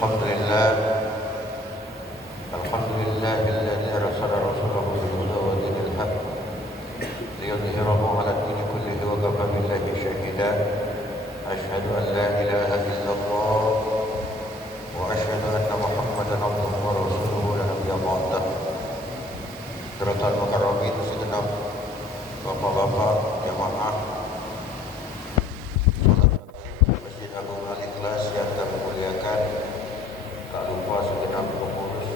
الحمد لله الحمد لله الذي أرسل رسوله بالهدى ودين الحق ليظهره على الدين كله وكفى بالله شهيدا أشهد أن لا إله إلا الله وأشهد أن محمدا عبده ورسوله لا نبي بعده. Hadirin mukarramin segenap bapak-bapak jamaah Masjid Agung Al-Ikhlas yang kami muliakan, tak lupa segenap pengurus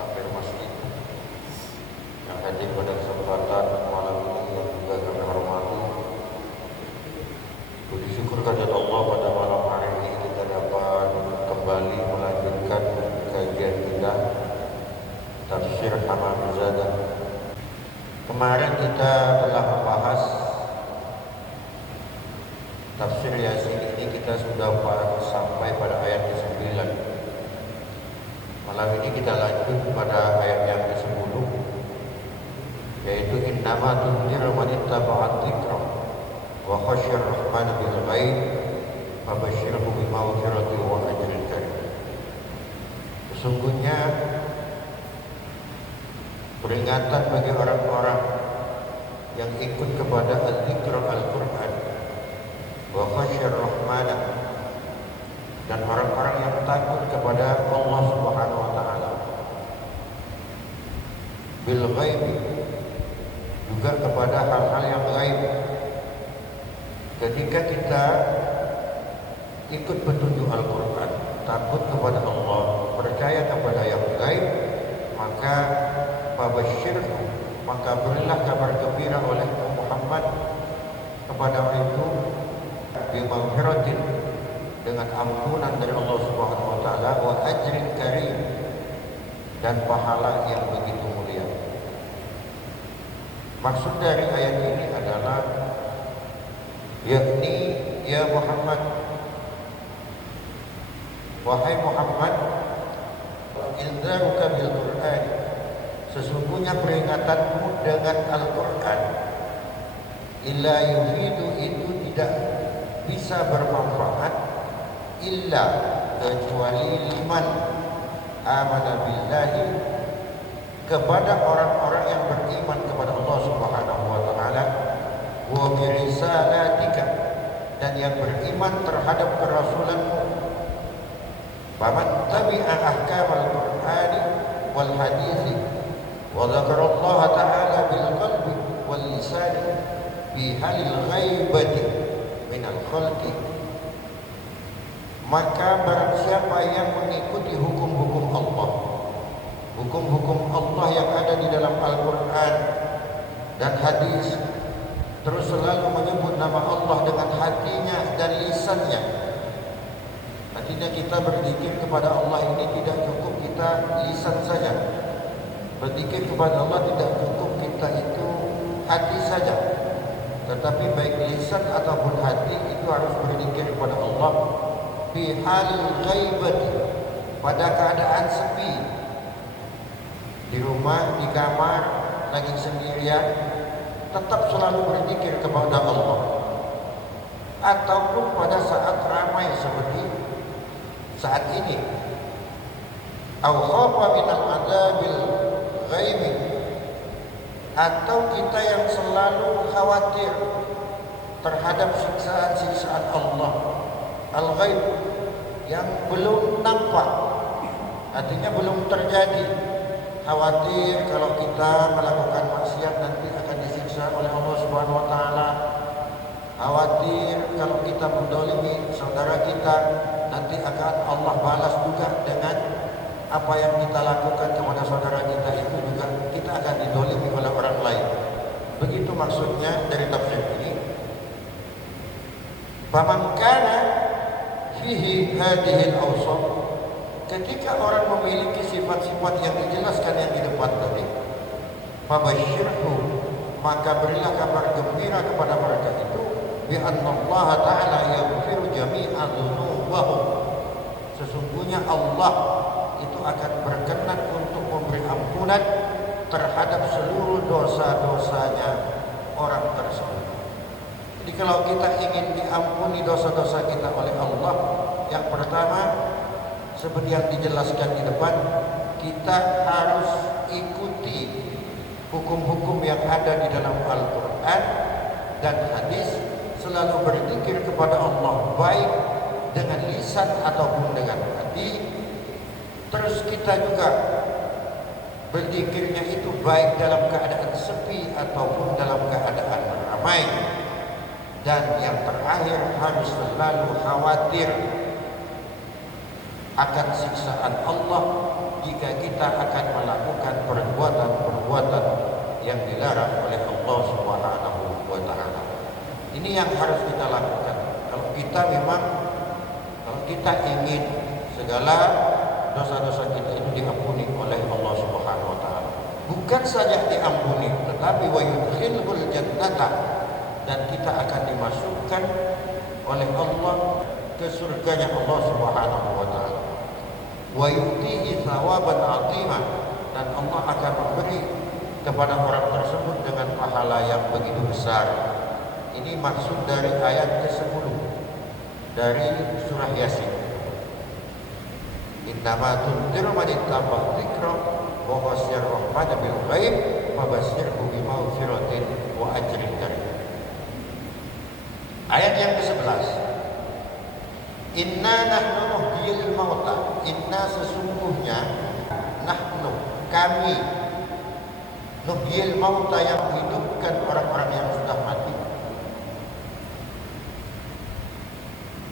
takmir masjid yang hadir pada kesempatan malam ini yang juga kami hormati. Puji syukur kehadirat Allah pada malam hari ini kita dapat kembali melanjutkan kajian kita Tafsir Hamamzadah. Kemarin kita telah membahas tafsir Yasin ini, kita sudah sampai pada ayat ke-9. Malam ini kita lanjut pada ayat yang ke-10, yaitu innama tunziru man ittaba'a dzikra wa khasyar rahman bil ghaib fabasyirhu bimaghfiratin wa ajrin karim. Sesungguhnya peringatan bagi orang-orang yang ikut kepada al-dzikr Al-Quran wa khasyar rahmana, dan orang-orang yang takut kepada Allah Subhanahu wa taala bil ghaib, juga kepada hal-hal yang gaib. Ketika kita ikut petunjuk Al-Quran, takut kepada Allah, percaya kepada yang gaib, maka fabasyirhu, maka berilah kabar gembira oleh Muhammad kepada orang itu bimaghfiratin, dengan ampunan dari Allah Subhanahu wa taala, wa ajrin karim, dan pahala yang begitu mulia. Maksud dari ayat ini adalah yakni ya Muhammad, wahai Muhammad, inzaruka bil Qur'an, sesungguhnya peringatanmu dengan Al-Quran, illa yufidu, itu tidak bisa bermanfaat, illa, kecuali liman amana billahi, kepada orang-orang yang beriman kepada Allah Subhanahu wa taala, wa birisalatika, dan yang beriman terhadap kerasulanmu. Faman tabi'a ahkamal Qur'ani wal hadithi wa dzakarallaha ta'ala bil qalbi wal lisani fi halil ghaibati minal khalqi, maka barang siapa yang mengikuti hukum-hukum Allah, hukum-hukum Allah yang ada di dalam Al-Quran dan hadis, terus selalu menyebut nama Allah dengan hatinya dan lisannya. Artinya kita berzikir kepada Allah ini tidak cukup kita lisan saja. Berzikir kepada Allah tidak cukup kita itu hati saja, tetapi baik lisan ataupun hati itu harus berzikir kepada Allah fi halil ghaibati, pada keadaan sepi, di rumah, di kamar, lagi sendirian, tetap selalu berzikir kepada Allah, ataupun pada saat ramai seperti saat ini, au khafa minal adzabil ghaib, atau kita yang selalu khawatir terhadap siksaan-siksaan Allah al-ghaib yang belum nampak, artinya belum terjadi. Khawatir kalau kita melakukan maksiat nanti akan disiksa oleh Allah Subhanahu wa taala. Khawatir kalau kita mendolimi saudara kita, nanti akan Allah balas juga dengan apa yang kita lakukan kepada saudara kita, itu juga kita akan didolimi oleh orang lain. Begitu maksudnya dari tafsir ini. Faman kana fihi hadhil awsaf, ketika orang memiliki sifat-sifat yang dijelaskan yang di depan tadi, fabasyirhu, maka berilah kabar gembira kepada mereka itu, bi anna Allah taala yaghfiru jami'a dzunubahum, sesungguhnya Allah itu akan berkenan untuk memberi ampunan terhadap seluruh dosa-dosanya orang tersebut. Jadi kalau kita ingin diampuni dosa-dosa kita oleh Allah, yang pertama seperti yang dijelaskan di depan, kita harus ikuti hukum-hukum yang ada di dalam Al-Quran dan hadis, selalu berzikir kepada Allah baik dengan lisan ataupun dengan hati. Terus kita juga berzikirnya itu baik dalam keadaan sepi ataupun dalam keadaan ramai. Dan yang terakhir, harus selalu khawatir akan siksaan Allah jika kita akan melakukan perbuatan-perbuatan yang dilarang oleh Allah Subhanahu wa taala. Ini yang harus kita lakukan. Kalau kita ingin segala dosa-dosa kita itu diampuni oleh Allah Subhanahu wa taala. Bukan saja diampuni, tetapi wa yudkhilul jannata, dan kita akan dimasukkan oleh Allah ke surganya Allah Subhanahu wa taala. Wa yu'tihi thawaban 'azima, dan Allah akan memberi kepada orang tersebut dengan pahala yang begitu besar. Ini maksud dari ayat ke-10 dari surah Yasin. Innama tunziru man ittaba'a dzikra wa khashiya ar-rahmana bil ghaib fabashshirhu bimaghfiratin wa ajrin karim. Ayat yang ke-11. Inna nahnu nuhyil mauta. Inna, sesungguhnya, nahnu, kami, nuhyil mauta, yang menghidupkan orang-orang yang sudah mati.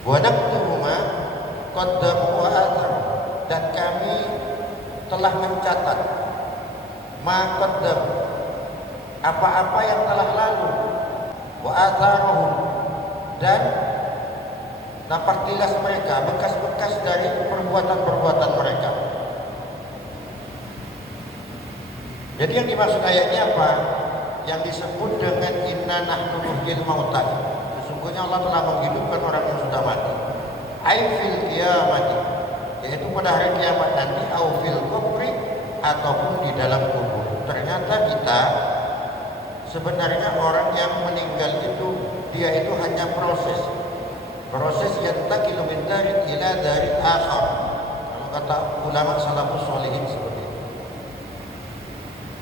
Wa naktubu ma qaddamu wa atharu, dan kami telah mencatat ma qaddamu, apa-apa yang telah lalu, wa atharuhum, dan napartilas mereka, bekas-bekas dari perbuatan-perbuatan mereka. Jadi yang dimaksud ayatnya apa? Yang disebut dengan inna nahnu nuhyil mauta, sesungguhnya Allah telah menghidupkan orang yang sudah mati. Ai fil qiyamati, yaitu pada hari kiamat nanti, au fil kubri, ataupun di dalam kubur. Ternyata kita sebenarnya orang yang meninggal itu, dia itu hanya proses yang takilu min darin ila darin akhar. Kalau kata ulama salafus sholihin seperti itu.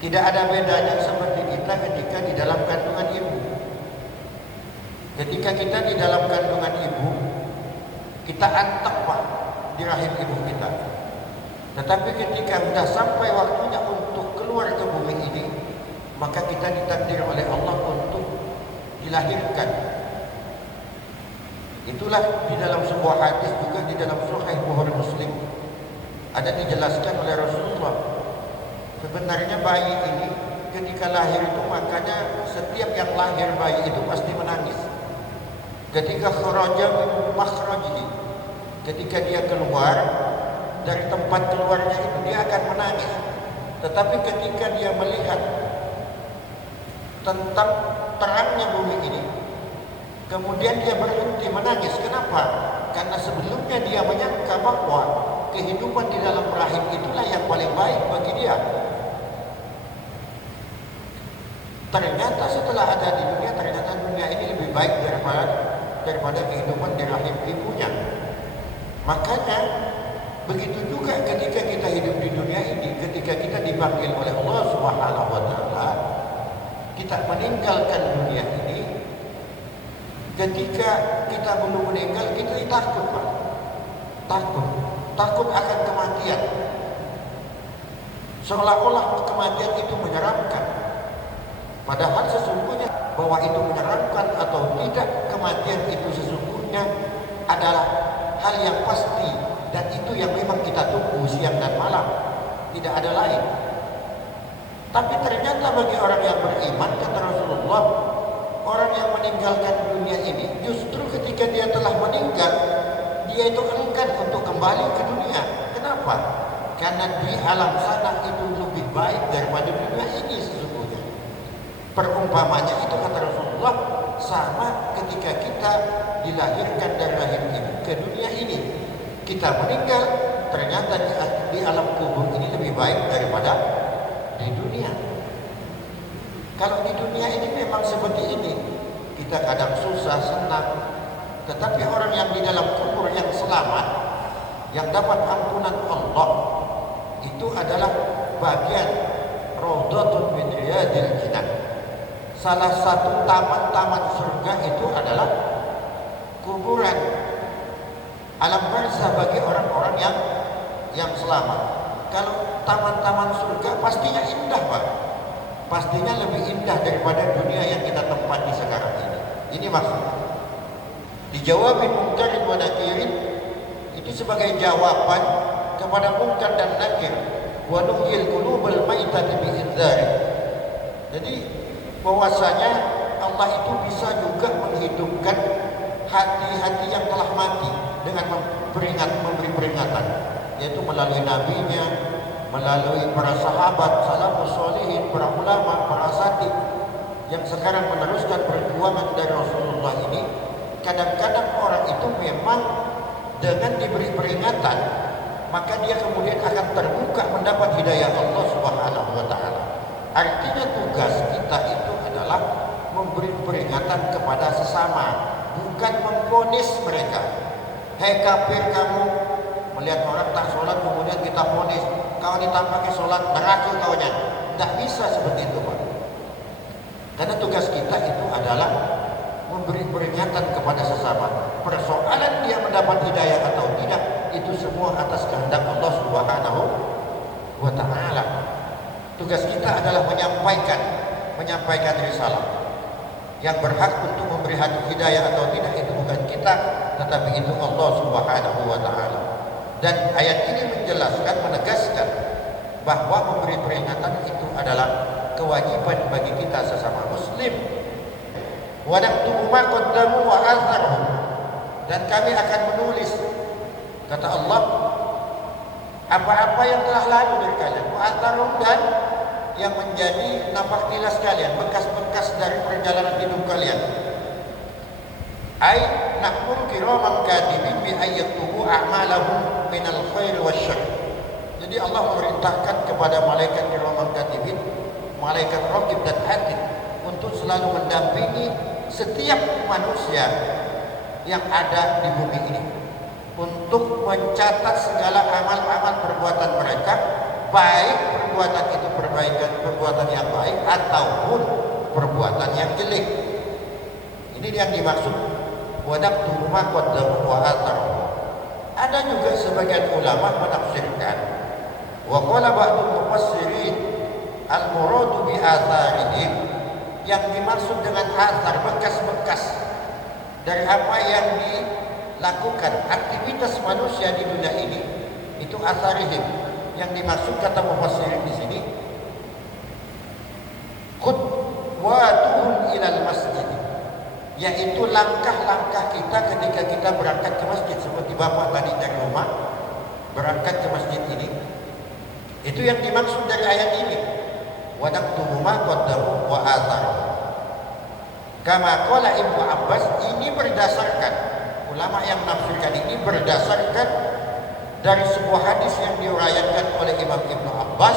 Tidak ada bedanya seperti kita ketika di dalam kandungan ibu. Ketika kita di dalam kandungan ibu, kita antek Pak di rahim ibu kita. Tetapi ketika sudah sampai waktunya untuk keluar ke bumi ini, maka kita ditakdir oleh Allah untuk dilahirkan. Itulah di dalam sebuah hadis, juga di dalam Sahih Bukhari Muslim, ada dijelaskan oleh Rasulullah. Sebenarnya bayi ini ketika lahir itu, makanya setiap yang lahir bayi itu pasti menangis. Ketika kharaja min makhrajihi, ketika dia keluar dari tempat keluarnya itu, dia akan menangis. Tetapi ketika dia melihat tentang terangnya bumi ini, kemudian dia berhenti menangis. Kenapa? Karena sebelumnya dia menyangka bahwa kehidupan di dalam rahim itulah yang paling baik bagi dia. Ternyata setelah ada di dunia, ternyata dunia ini lebih baik daripada kehidupan di rahim ibunya. Makanya begitu juga ketika kita hidup di dunia ini, ketika kita dipanggil oleh Allah Subhanahu wa taala, kita meninggalkan dunia ini. Ketika kita belum meninggal, kita takut Pak. Takut akan kematian. Seolah-olah kematian itu menyeramkan. Padahal sesungguhnya bahwa itu menyeramkan atau tidak, kematian itu sesungguhnya adalah hal yang pasti, dan itu yang memang kita tunggu siang dan malam, tidak ada lain. Tapi ternyata bagi orang yang beriman, kata Rasulullah, orang yang meninggalkan dunia ini, justru ketika dia telah meninggal, dia itu enggan untuk kembali ke dunia. Kenapa? Karena di alam sana itu lebih baik daripada dunia ini sesungguhnya. Perumpamanya itu, kata Rasulullah, sama ketika kita dilahirkan dari rahim ibu ke dunia ini. Kita meninggal, ternyata di alam kubur ini lebih baik daripada di dunia. Kalau di dunia ini memang seperti ini, kita kadang susah, senang. Tetapi orang yang di dalam kubur yang selamat, yang dapat ampunan Allah itu adalah bagian raudhatun min riyadil jinan. Salah satu taman-taman surga itu adalah kuburan, alam barzah bagi orang-orang yang selamat. Kalau taman-taman surga pastinya indah, Pak. Pastinya lebih indah daripada dunia yang kita tempati sekarang ini. Ini maksudnya. Dijawabin mungkarin wa nakirin itu sebagai jawaban kepada mungkar dan nakir. Wa nuhyil qulubal maitati bi'idzari. Jadi bahwasanya Allah itu bisa juga menghidupkan hati-hati yang telah mati dengan memberi peringatan, yaitu melalui nabinya, melalui para sahabat, salafus sholihin, para ulama, para asatidz yang sekarang meneruskan perjuangan dari Rasulullah ini. Kadang-kadang orang itu memang dengan diberi peringatan, maka dia kemudian akan terbuka mendapat hidayah Allah Subhanahu wa taala. Artinya tugas kita itu adalah memberi peringatan kepada sesama, bukan memvonis mereka. Hei kafir kamu, melihat orang tak sholat kemudian kita vonis, kau ini tak pakai sholat, neraka kaunya. Tidak bisa seperti itu, Pak. Karena tugas kita itu adalah memberi peringatan kepada sesama. Persoalan dia mendapat hidayah atau tidak, itu semua atas kehendak Allah Subhanahu wa taala. Tugas kita adalah menyampaikan risalah. Yang berhak untuk memberi hidayah atau tidak itu bukan kita, tetapi itu Allah Subhanahu wa taala. Dan ayat ini menjelaskan, menegaskan bahwa memberi peringatan itu adalah kewajiban bagi kita sesama muslim. Wa naktubu ma qaddamu wa atharuhum, dan kami akan menulis, kata Allah, apa-apa yang telah lalu dari kalian, wa atharuhum, dan yang menjadi napak tilas kalian, bekas-bekas dari perjalanan hidup kalian. Ai nahkum kiraman katibin bi ayyatubu a'malahum minal khair wasyarr. Jadi Allah memerintahkan kepada malaikat kiraman katibin, malaikat raqib dan atid, untuk selalu mendampingi setiap manusia yang ada di bumi ini, untuk mencatat segala amal-amal perbuatan mereka, baik perbuatan itu perbuatan yang baik ataupun perbuatan yang jelek. Ini yang dimaksud wa naktubu ma qaddamu wa atharuhum. Ada juga sebagian ulama menafsirkan wa qala ba'dul mufassirin al-muradu bi atharihim, yang dimaksud dengan athar, bekas-bekas dari apa yang dilakukan aktivitas manusia di dunia ini, itu atharihim. Yang dimaksud kata mufassirin di sini khutwatuhum ilal masjid, yaitu langkah-langkah kita ketika kita berangkat ke masjid. Seperti Bapak tadi dari rumah berangkat ke masjid ini, itu yang dimaksud dari ayat ini. Wa naktubu ma qaddamu wa atharuhum. Kama qala Ibnu Abbas, ini berdasarkan, ulama yang menafsirkan ini berdasarkan dari sebuah hadis yang diriwayatkan oleh Imam Ibnu Abbas,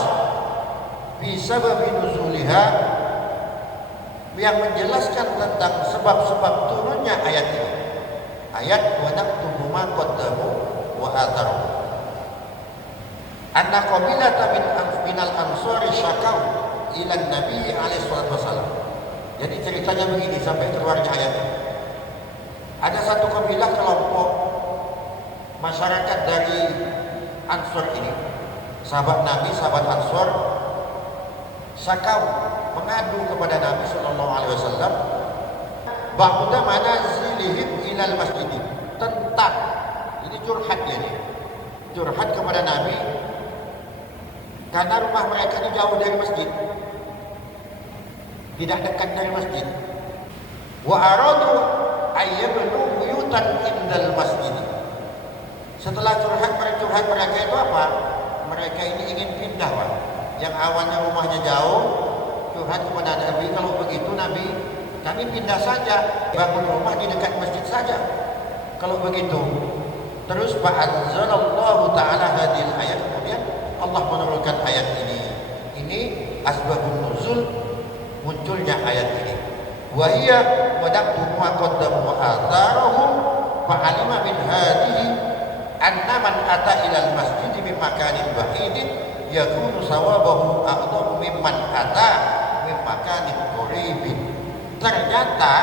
bisa nuzuliha, yang menjelaskan tentang sebab-sebab turunnya ayat ini. Ayat wa naktubu ma qaddamu wa atharuhum. Anna qabilata minal ansari syakau ila Nabi alaihi salatu wasallam. Jadi ceritanya begini sampai keluarnya ayat ini. Ada satu kabilah kelompok masyarakat dari Ansor ini, sahabat Nabi, sahabat Ansor, syakau, mengadu kepada Nabi Sallallahu Alaihi Wasallam, ba'da manazilihim ilal masjid, tentang, ini curhat ya, curhat kepada Nabi karena rumah mereka ini jauh dari masjid, tidak dekat dari masjid. Wa aradu ayyabnu buyutan indal masjid. Setelah curhat mereka itu apa? Mereka ini ingin pindah, Pak. Yang awalnya rumahnya jauh, curhat kepada Nabi, kalau begitu Nabi, kami pindah saja, bangun rumah di dekat masjid saja. Kalau begitu, terus fa'anzalallahu ta'ala hadhil ayat, kemudian Allah menurunkan ayat ini. Ini asbabun nuzul munculnya ayat ini. Wa hiya wa naktubu ma qaddamu wa atharuhum fa'alima min hadhihi anna man ata ilal masjid min makanin ba'idin yakunu sawabahu a'dhamu mimman ata min makanin qaribin. Ternyata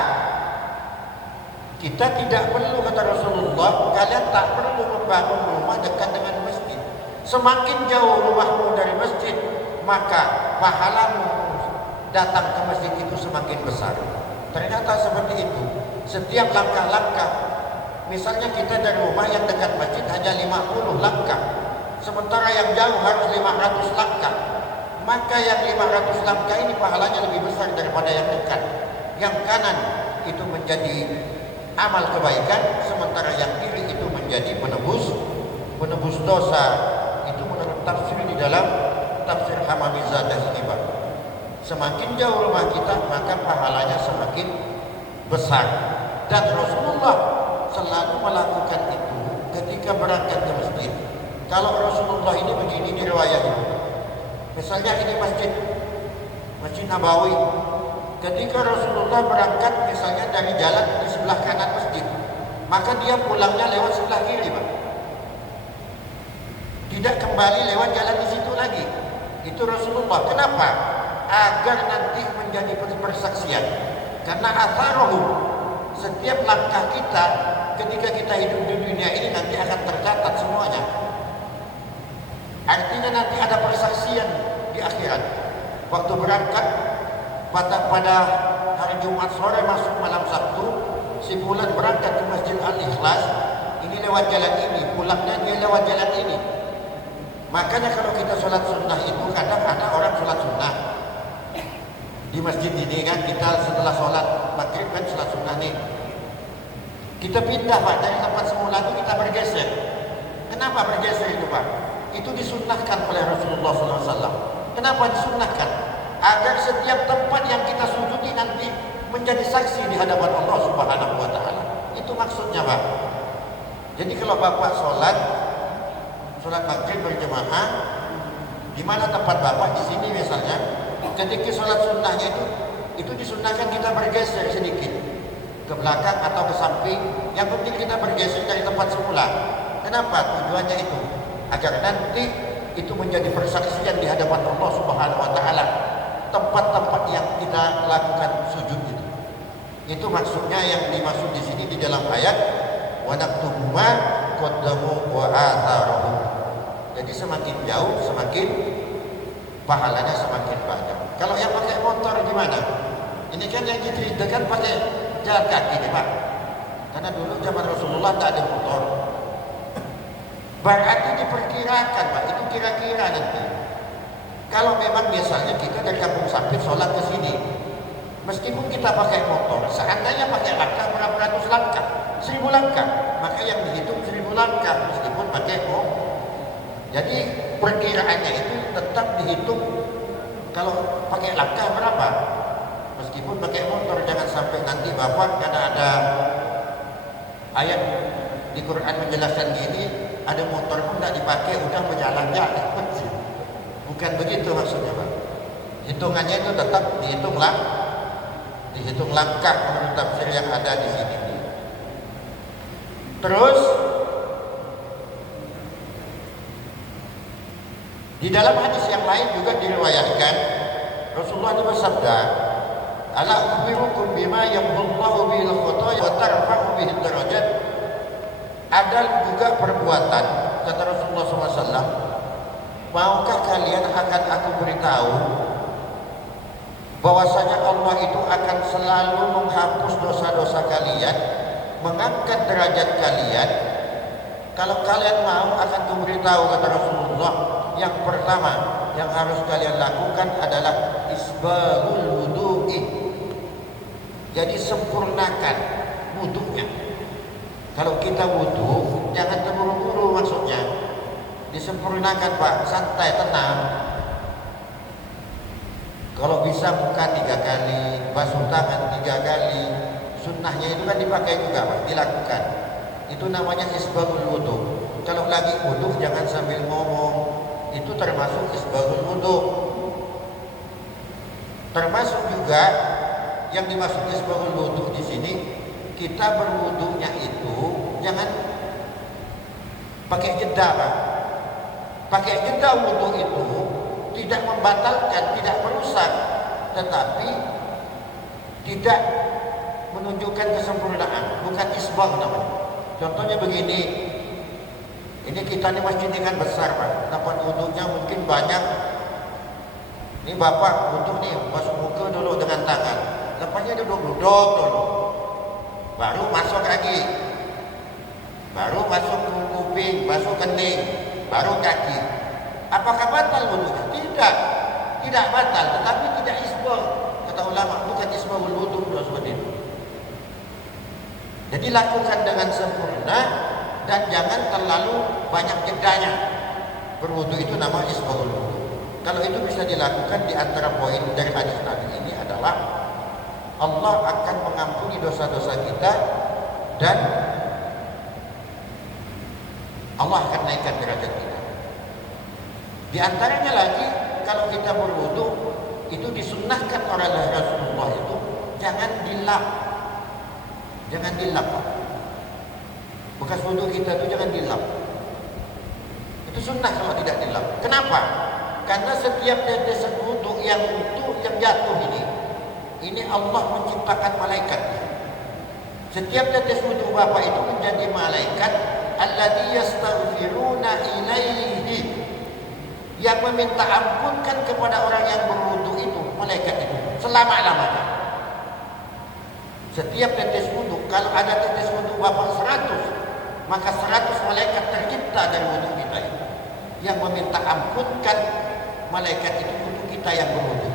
kita tidak perlu, kata Rasulullah, kalian tak perlu membangun rumah dekat dengan masjid. Semakin jauh rumahmu dari masjid, maka pahalamu datang ke masjid itu semakin besar. Ternyata seperti itu. Setiap langkah-langkah, misalnya kita dari rumah yang dekat masjid hanya 50 langkah, sementara yang jauh harus 500 langkah, maka yang 500 langkah ini pahalanya lebih besar daripada yang dekat. Yang kanan itu menjadi amal kebaikan, sementara yang kiri itu menjadi penebus dosa. Itu menurut tafsir di dalam tafsir Hamamizadah ini, Pak. Semakin jauh rumah kita, maka pahalanya semakin besar. Dan Rasulullah selalu melakukan itu ketika berangkat ke masjid. Kalau Rasulullah ini begini diriwayatkan, misalnya ini Masjid Nabawi. Ketika Rasulullah berangkat misalnya dari jalan di sebelah kanan masjid, maka dia pulangnya lewat sebelah kiri, Pak. Tidak kembali lewat jalan di situ lagi. Itu Rasulullah. Kenapa? Agar nanti menjadi persaksian. Karena atharohu, setiap langkah kita ketika kita hidup di dunia ini nanti akan tercatat semuanya. Artinya nanti ada persaksian di akhirat. Waktu berangkat pada hari Jumat sore masuk malam Sabtu, si Fulan berangkat ke Masjid Al-Ikhlas, ini lewat jalan ini, pulangnya dia lewat jalan ini. Makanya kalau kita sholat sunnah itu kadang ada orang sholat sunnah di masjid ini kan, kita setelah sholat maghrib kan sholat sunnah nih, kita pindah, Pak, dari tempat semula itu kita bergeser. Kenapa bergeser itu, Pak? Itu disunnahkan oleh Rasulullah SAW. Kenapa disunnahkan? Agar setiap tempat yang kita sujudi nanti menjadi saksi di hadapan Allah Subhanahu wa Ta'ala. Itu maksudnya, Pak. Jadi kalau Bapak sholat maghrib berjamaah, di mana tempat Bapak di sini misalnya, ketika sholat sunnahnya itu disunnahkan kita bergeser sedikit ke belakang atau ke samping. Yang penting kita bergeser dari tempat semula. Kenapa? Tujuannya itu agar nanti itu menjadi persaksian di hadapan Allah Subhanahu wa Ta'ala. Tempat-tempat yang kita lakukan sujud itu. Itu maksudnya yang dimaksud di sini di dalam ayat wa naktubu ma qaddamu wa atharuhu. Jadi semakin jauh semakin pahalanya semakin banyak. Kalau yang pakai motor gimana? Ini kan yang diceritakan pakai jalan kaki nih, Pak. Karena dulu zaman Rasulullah tak ada motor. Berarti diperkirakan, Pak, itu kira-kira nanti. Kalau memang misalnya kita dari Kampung Sampit sholat ke sini, meskipun kita pakai motor, seandainya pakai langkah berapa ratus langkah, 1000 langkah, maka yang dihitung 1000 langkah meskipun pakai motor. Jadi perkiraannya itu tetap dihitung kalau pakai langkah berapa, meskipun pakai motor. Jangan sampai nanti Bapak karena ada ayat di Quran menjelaskan gini, ada motor pun tidak dipakai, udah berjalannya. Bukan begitu maksudnya, Pak. Hitungannya itu tetap dihitung langkah menurut tafsir yang ada di sini. Terus di dalam hadis yang lain juga diriwayatkan Rasulullah itu bersabda, "Ala ukhbirukum bima yamhullahu bihil khotoya wa tarfa'u bihid darajat." Ada juga perbuatan, kata Rasulullah SAW, maukah kalian akan aku beritahu bahwasanya Allah itu akan selalu menghapus dosa-dosa kalian, mengangkat derajat kalian. Kalau kalian mau akan kuberitahu, kata Rasulullah, yang pertama yang harus kalian lakukan adalah isbaghul wudu'i. Jadi sempurnakan wudunya. Kalau kita wudu jangan terburu-buru, maksudnya disempurnakan, Pak, santai, tenang. Kalau bisa muka 3 kali, basuh tangan 3 kali. Sunnahnya itu kan dipakai juga, Pak, dilakukan. Itu namanya isbaghul wudu. Kalau lagi wudu jangan sambil ngomong. Itu termasuk isbaghul wudu. Termasuk juga yang dimaksud isbaghul wudu di sini, kita berwudunya itu jangan pakai jeda Pak. Pakai jeda wudu itu tidak membatalkan, tidak merusak, tetapi tidak menunjukkan kesempurnaan, bukan isbang namanya. Contohnya begini, ini kita ini masjid ini kan besar Pak, tempat wudunya mungkin banyak. Ini Bapak wudu nih, masuk muka dulu dengan tangan, lepasnya duduk-duduk dulu, baru masuk lagi, baru masuk ke kuping, masuk kening, baru kaki. Apakah batal wudunya? Tidak, tidak batal, tetapi tidak isbah. Kata ulama, bukan isbah wudu seperti itu. Jadi lakukan dengan sempurna dan jangan terlalu banyak jedanya. Berwudu itu nama isbahul wudu. Kalau itu bisa dilakukan, di antara poin dari hadis Nabi ini adalah Allah akan mengampuni dosa-dosa kita dan Allah akan naikkan derajat kita. Di antaranya lagi, kalau kita berwudu itu disunnahkan oleh Rasulullah itu jangan dilap. Jangan dilap. Bekas wudu kita itu jangan dilap. Itu sunnah kalau tidak dilap. Kenapa? Karena setiap tetes wudu yang jatuh ini Allah menciptakan malaikat. Setiap tetes wudu Bapak itu menjadi malaikat alladzi yastaghfiruna ilaihi, yang meminta ampunkan kepada orang yang berwudu itu, malaikat itu selama-lamanya. Setiap tetes wudu, kalau ada tetes wudu Bapak 100, maka 100 malaikat tercipta dari wudu kita itu, yang meminta ampunkan malaikat itu untuk kita yang berwudu.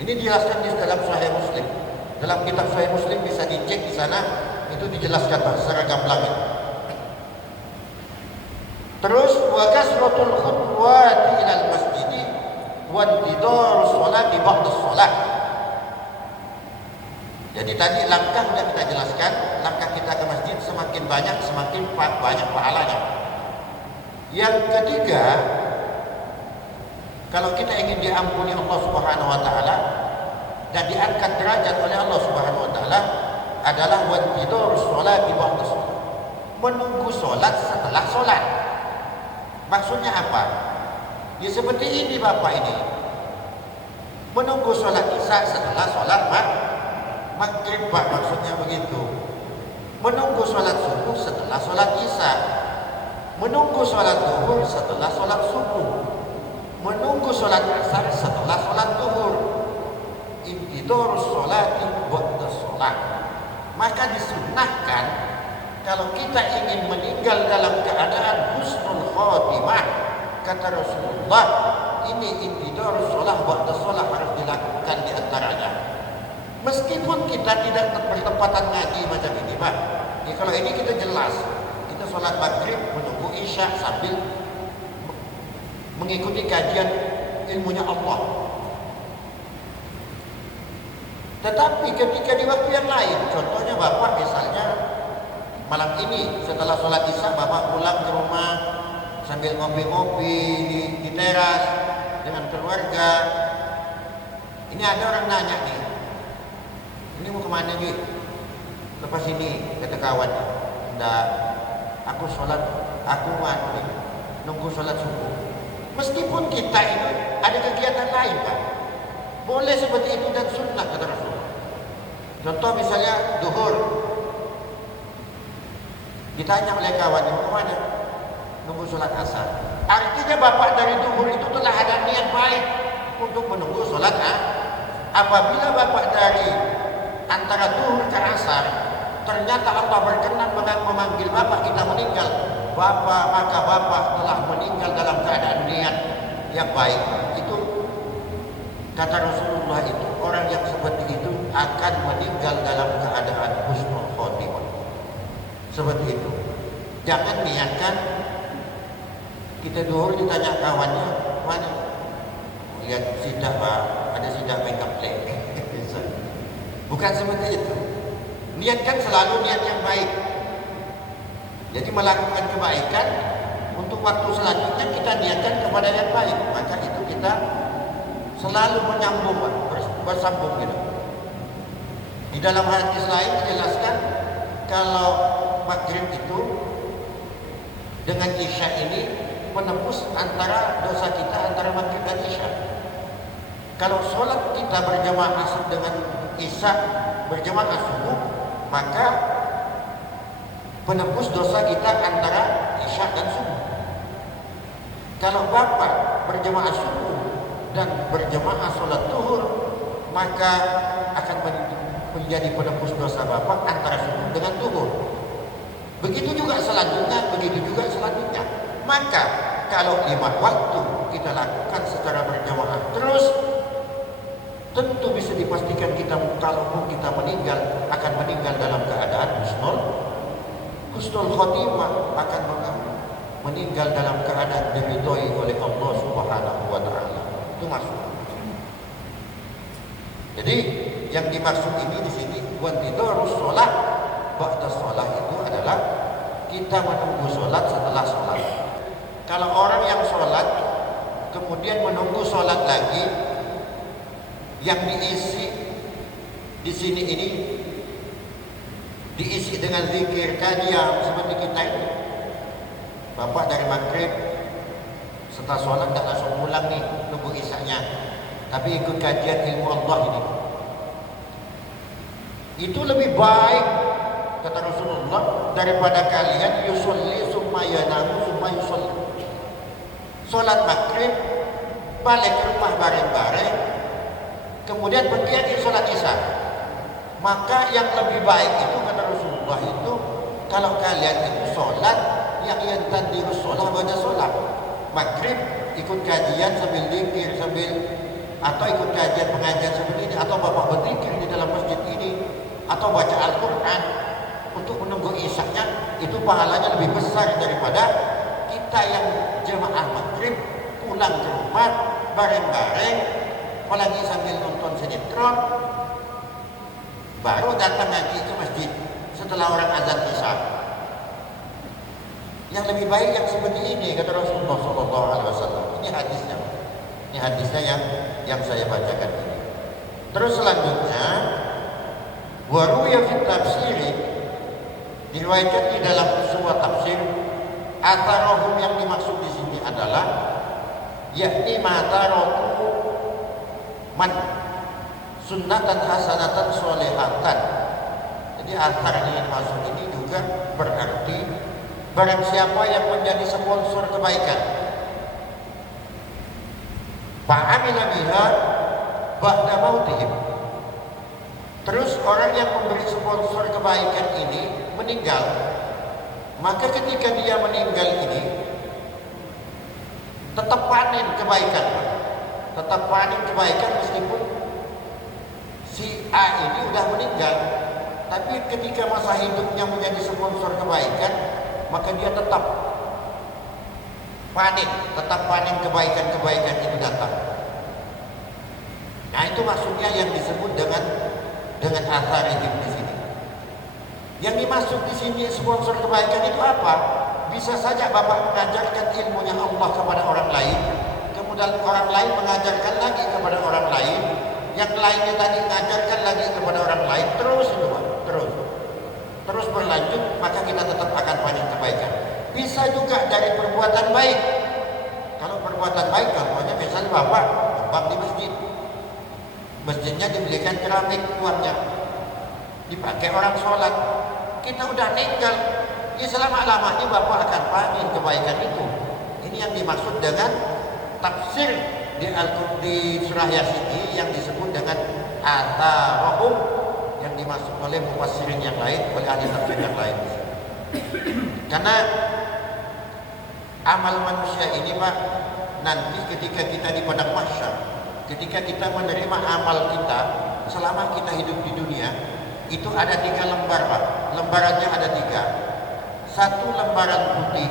Ini dijelaskan di dalam Sahih Muslim. Dalam kitab Sahih Muslim bisa dicek di sana, itu dijelaskan secara gamblang. Terus wa kasratul khutwati ilal masjid wa intidar shalat di ba'da shalah. Jadi tadi langkah sudah kita jelaskan, langkah kita ke masjid semakin banyak semakin banyak pahalanya. Yang ketiga, kalau kita ingin diampuni Allah Subhanahu wa taala dan diangkat derajat oleh Allah Subhanahu wa taala adalah wa intidar shalat di ba'da shalah. Menunggu salat setelah salat. Maksudnya apa? Ya seperti ini Bapak ini. Menunggu sholat isya setelah sholat maghrib Pak, maksudnya begitu. Menunggu sholat subuh setelah sholat isya. Menunggu sholat zuhur setelah sholat subuh. Menunggu sholat asar setelah sholat zuhur. Intidorus sholati ba'da sholat. Maka disunnahkan kalau kita ingin meninggal dalam keadaan husnul khotimah, kata Rasulullah, ini intidar sholat ba'da sholat harus dilakukan di antaranya. Meskipun kita tidak bertepatan ngaji macam ini Pak. Ya, kalau ini kita jelas, kita sholat maghrib menunggu isya sambil mengikuti kajian ilmunya Allah. Tetapi ketika di waktu yang lain, contohnya Bapak misalnya malam ini setelah sholat isya Bapak pulang ke rumah sambil ngopi-ngopi di teras dengan keluarga. Ini ada orang nanya nih, ini mau kemana Ji? Lepas ini, kata kawan. Enggak, aku nunggu sholat subuh. Meskipun kita ini ada kegiatan lain Pak, boleh seperti itu dan sunnah kata Rasul. Contoh misalnya duhur, ditanya oleh kawan, mau kemana? Nunggu sholat asar. Artinya Bapak dari duhur itu telah ada niat baik untuk menunggu sholat Apabila Bapak dari antara duhur ke asar, ternyata Allah berkenan memanggil Bapak, kita meninggal, maka Bapak telah meninggal dalam keadaan niat yang baik. Itu kata Rasulullah, itu orang yang seperti itu akan meninggal dalam keadaan husnul khotimah. Seperti itu. Jangan niatkan kita duhur ditanya kawannya mana, lihat sidak Pak, ada sidak makeup play. Bukan seperti itu. Niatkan selalu niat yang baik. Jadi melakukan kebaikan untuk waktu selanjutnya kita niatkan kepada yang baik, maka itu kita selalu menyambung, bersambung gitu. Di dalam hadis lain dijelaskan kalau maghrib itu dengan isya ini penembus antara dosa kita antara maghrib dan isya. Kalau sholat kita berjamaah dengan isya berjamaah subuh, maka penembus dosa kita antara isya dan subuh. Kalau bapak berjamaah subuh dan berjamaah sholat zuhur, maka akan menjadi penembus dosa bapak antara subuh dengan zuhur. Begitu juga selanjutnya, Maka kalau 5 waktu kita lakukan secara berjamaah terus, tentu bisa dipastikan kita kalaupun kita meninggal akan meninggal dalam keadaan husnul khotimah, akan meninggal dalam keadaan diridhoi oleh Allah Subhanahu wa taala. Itu maksud. Jadi yang dimaksud ini di sini wantidharus shalah ba'da shalah itu adalah kita menunggu sholat setelah sholat. Kalau orang yang sholat kemudian menunggu sholat lagi, yang diisi di sini ini diisi dengan zikir kajian seperti kita ini. Bapak dari maghrib setelah sholat tak langsung pulang nih nunggu isanya, tapi ikut kajian ilmu Allah ini. Itu lebih baik kata Rasulullah daripada kalian yusolli summa yanamu summa yusolli. Sholat maghrib balik ke rumah bareng-bareng, kemudian pergi lagi sholat isya. Maka yang lebih baik itu kata Rasulullah itu kalau kalian itu sholat yang tadiru sholat pada sholat maghrib ikut kajian sambil zikir atau ikut kajian pengajian seperti ini, atau bapak berzikir di dalam masjid ini, atau baca Al-Quran untuk menunggu isya-nya, itu pahalanya lebih besar daripada kita yang jemaah maghrib pulang ke rumah bareng-bareng, apalagi sambil nonton sinetron, baru datang lagi ke masjid setelah orang azan isya. Yang lebih baik yang seperti ini kata Rasulullah SAW. Ini hadisnya yang saya bacakan ini. Terus selanjutnya, waruya fi tafsiri, diriwayatkan di dalam sebuah tafsir, atarahum yang dimaksud di sini adalah yakni mataraku man sunnatan hasanatan solehatan. Jadi athar ini masuk ini juga berarti barang siapa yang menjadi sponsor kebaikan, fa'amila biha ba'da mautihim, terus orang yang memberi sponsor kebaikan ini meninggal, maka ketika dia meninggal ini tetap panen kebaikan, meskipun si A ini udah meninggal, tapi ketika masa hidupnya menjadi sponsor kebaikan, maka dia tetap panen kebaikan itu datang. Nah, itu maksudnya yang disebut dengan atharihim di sini. Yang dimaksud di sini sponsor kebaikan itu apa? Bisa saja Bapak mengajarkan ilmunya Allah kepada orang lain, kemudian orang lain mengajarkan lagi kepada orang lain, yang lainnya tadi mengajarkan lagi kepada orang lain, terus berlanjut, maka kita tetap akan panen kebaikan. Bisa juga dari perbuatan baik. Kalau perbuatan baik, contohnya misalnya Bapak numpang di masjidnya dibelikan keramik uangnya, dipakai orang sholat, kita udah meninggal, selama-lamanya Bapak akan panen kebaikan itu. Ini yang dimaksud dengan tafsir di surah Yasin ini yang disebut dengan atarahum, yang dimaksud oleh mufassirin yang lain, oleh ahli tafsir yang lain. Karena amal manusia ini Pak, nanti ketika kita di padang mahsyar, ketika kita menerima amal kita selama kita hidup di dunia, itu ada 3 lembar Pak. Lembarannya ada 3. 1 lembaran putih,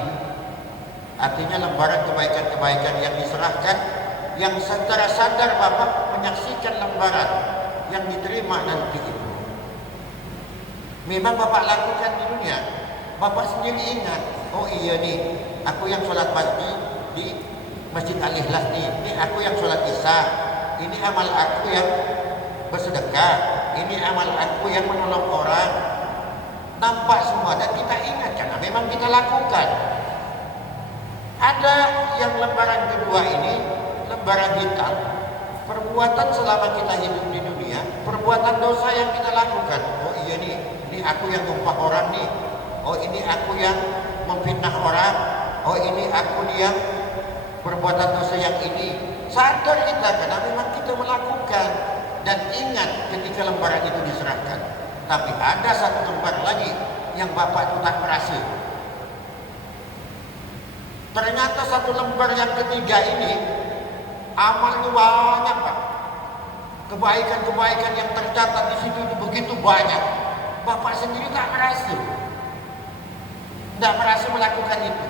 artinya lembaran kebaikan-kebaikan yang diserahkan, yang secara sadar Bapak menyaksikan lembaran yang diterima nanti itu. Memang Bapak lakukan di dunia, Bapak sendiri ingat, oh iya nih, aku yang sholat pagi di Masjid Al-Ikhlas nih, ini aku yang sholat isya, ini amal aku yang bersedekah, ini amal aku yang menolong orang. Nampak semua dan kita ingat karena memang kita lakukan. Ada yang lembaran kedua ini, lembaran hitam, perbuatan selama kita hidup di dunia, perbuatan dosa yang kita lakukan. Oh iya nih, ini aku yang numpah orang nih. Oh ini aku yang memfitnah orang. Oh ini aku nih yang perbuatan dosa yang ini. Sadar kita karena memang kita melakukan. Dan ingat ketika lembaran itu diserahkan. Tapi ada satu lembar lagi yang Bapak itu tak merasa. Ternyata satu lembar yang ketiga ini amalnya banyak, Pak. Kebaikan-kebaikan yang tercatat di situ itu begitu banyak. Bapak sendiri tak merasa. Tidak merasa melakukan itu.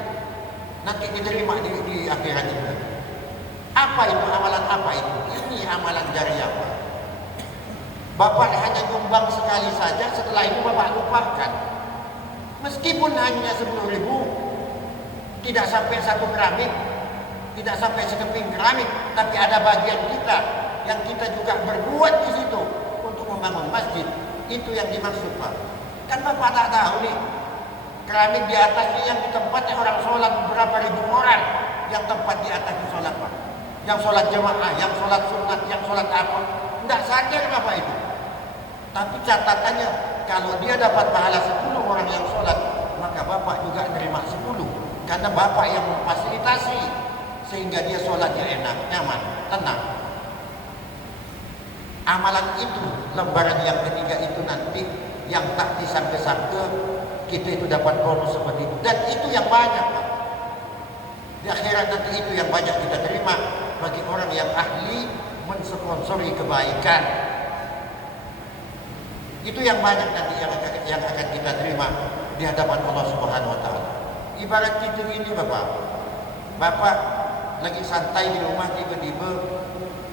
Nanti diterima di akhirat itu. Apa itu? Amalan apa itu? Ini amalan jariah, Pak. Bapak hanya nyumbang sekali saja, setelah itu Bapak lupakan. Meskipun hanya 10.000, tidak sampai 1 keramik, tidak sampai sekeping keramik, tapi ada bagian kita yang kita juga berbuat di situ untuk membangun masjid. Itu yang dimaksud, Pak. Kan Bapak tak tahu nih, keramik di atas ini yang di tempatnya orang sholat berapa ribu orang yang tempat di atas itu sholat, Pak. Yang sholat jemaah, yang sholat sunat, yang sholat apa, tidak sadar Bapak itu. Tapi catatannya, kalau dia dapat pahala 10 orang yang sholat, maka Bapak juga menerima 10. Karena Bapak yang memfasilitasi, sehingga dia sholatnya enak, nyaman, tenang. Amalan itu, lembaran yang ketiga itu nanti, yang tak disangka-sangka, kita itu dapat bonus seperti itu. Dan itu yang banyak, Pak. Di akhirat nanti itu yang banyak kita terima, bagi orang yang ahli mensponsori kebaikan. Itu yang banyak nanti yang akan kita terima di hadapan Allah Subhanahu wa taala. Ibarat itu ini, Bapak lagi santai di rumah, tiba-tiba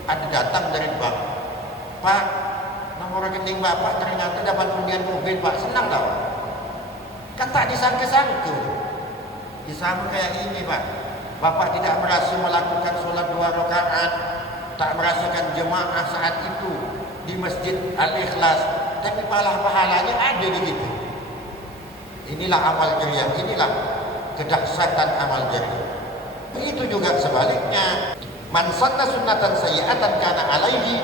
ada datang dari bank. Pak, nomor rekening Bapak ternyata dapat undian mobil, Pak. Senang tahu? Kan tak disangka-sangka. Ya sama kayak ini, Pak. Bapak tidak merasa melakukan sholat 2 rakaat, tak merasakan jemaah saat itu di Masjid Al-Ikhlas. Tapi pahalanya ada di situ. Inilah amal jariah, inilah kedahsyatan amal jariah. Begitu juga sebaliknya, man sanna sunnatan sayyi'atan kana alaihi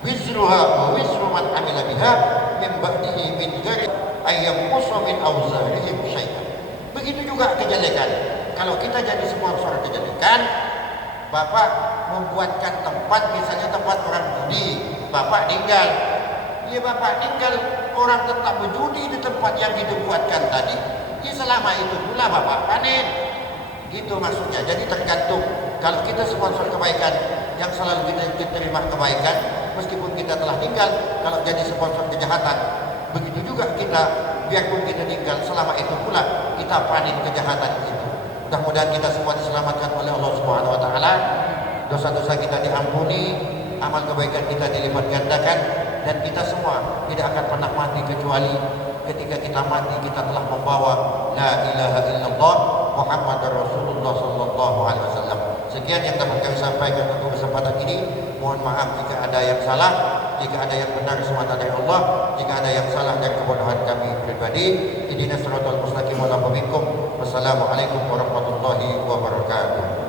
wizruha wa wizru man amila biha min ba'dihi min ghairi ayyamqusa min awzarihim syai'an. Begitu juga kejelekan. Kalau kita jadi sponsor kejelekan, Bapak membuatkan tempat, misalnya tempat orang judi, Bapak tinggal. Ya Bapak tinggal, orang tetap berjudi di tempat yang kita buatkan tadi. Ya selama itu pula Bapak panen. Gitu maksudnya. Jadi tergantung. Kalau kita sponsor kebaikan, yang selalu kita terima kebaikan, meskipun kita telah tinggal. Kalau jadi sponsor kejahatan, begitu juga kita, biarpun kita tinggal, selama itu pula kita panen kejahatan itu. Mudah-mudahan kita semua diselamatkan oleh Allah Subhanahu wa taala. Dosa-dosa kita diampuni, amal kebaikan kita dilipat gandakan, dan kita semua tidak akan pernah mati kecuali ketika kita mati kita telah membawa la ilaha illallah Muhammadar Rasulullah sallallahu alaihi wasallam. Sekian yang dapat kami sampaikan untuk kesempatan ini. Mohon maaf jika ada yang salah, jika ada yang benar semata dari Allah, jika ada yang salah dari kebodohan kami pribadi. Ihdinas siratal mustaqim wa la bikum. Wassalamualaikum warahmatullahi wabarakatuh.